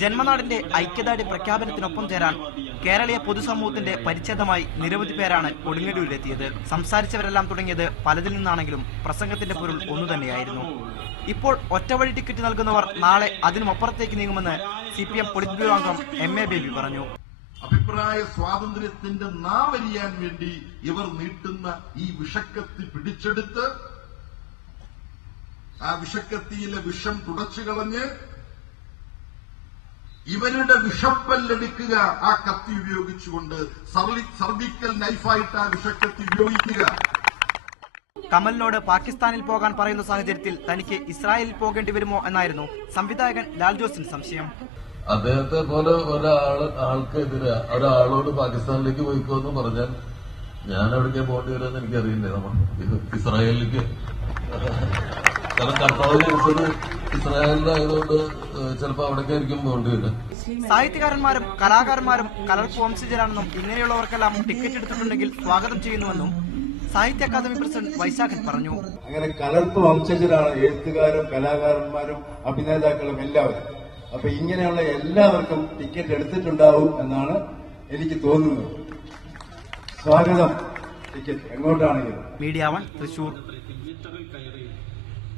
ജന്മനാടിന്റെ ഐക്യദാർഢ്യ പ്രഖ്യാപനത്തിനൊപ്പം ചേരാൻ കേരളീയ പൊതുസമൂഹത്തിന്റെ പരിച്ഛേദമായി നിരവധി പേരാണ് കൊടുങ്ങല്ലൂരിലെത്തിയത്. സംസാരിച്ചവരെല്ലാം തുടങ്ങിയത് പലതിൽ നിന്നാണെങ്കിലും പ്രസംഗത്തിന്റെ പൊരുൾ ഒന്നുതന്നെയായിരുന്നു. ഇപ്പോൾ ഒറ്റവഴി ടിക്കറ്റ് നൽകുന്നവർ നാളെ അതിനുമപ്പുറത്തേക്ക് നീങ്ങുമെന്ന് CPM പൊളിറ്റ് ബ്യൂറോ അംഗം MA ബേബി പറഞ്ഞു. അഭിപ്രായ സ്വാതന്ത്ര്യത്തിന്റെ നാവരിയാൻ വേണ്ടി ഇവർ നീട്ടുന്ന ഈ വിഷക്കത്തി പിടിച്ചെടുത്ത് ആ വിഷക്കത്തിയിലെ വിഷം തുടച്ചുകളഞ്ഞ് ഇവരുടെ വിഷപ്പല്ലെടുക്കുക. ആ കത്തി ഉപയോഗിച്ചുകൊണ്ട് സർജിക്കൽ നൈഫായിട്ട് ആ വിഷക്കത്തി ഉപയോഗിക്കുക. കമലിനോട് പാകിസ്ഥാനിൽ പോകാൻ പറയുന്ന സാഹചര്യത്തിൽ തനിക്ക് ഇസ്രായേലിൽ പോകേണ്ടി വരുമോ എന്നായിരുന്നു സംവിധായകൻ ലാൽ ജോസിന്റെ സംശയം. അദ്ദേഹത്തെ പോലെ ആൾക്കെതിരെ ഒരാളോട് പാകിസ്ഥാനിലേക്ക് പോയിക്കോ എന്ന് പറഞ്ഞാൽ ഞാൻ എവിടേക്കാ പോകേണ്ടി വരുമെന്ന് എനിക്കറിയില്ലേ. നമ്മൾ ഇസ്രായേലിലേക്ക് കാരണം കർത്താവ് ജനിച്ചത് ഇസ്രായേലിലായതുകൊണ്ട് ചിലപ്പോൾ അവിടേക്കായിരിക്കും പോകേണ്ടി വരിക. സാഹിത്യകാരന്മാരും കലാകാരന്മാരും കലർപ്പ് വംശജരാണെന്നും ഇങ്ങനെയുള്ളവർക്കെല്ലാം ടിക്കറ്റ് എടുത്തിട്ടുണ്ടെങ്കിൽ സ്വാഗതം ചെയ്യുന്നുവെന്നും സാഹിത്യ അക്കാദമി പ്രസിഡന്റ് വൈശാഖൻ പറഞ്ഞു. അങ്ങനെ കലർപ്പ് വംശജരാണ് എഴുത്തുകാരും കലാകാരന്മാരും അഭിനേതാക്കളും എല്ലാവരും. അപ്പൊ ഇങ്ങനെയുള്ള എല്ലാവർക്കും ടിക്കറ്റ് എടുത്തിട്ടുണ്ടാവും എന്നാണ് എനിക്ക് തോന്നുന്നത്. സ്വാഗതം ടിക്കറ്റ് എങ്ങോട്ടാണെങ്കിലും. മീഡിയ 1 തൃശൂർ.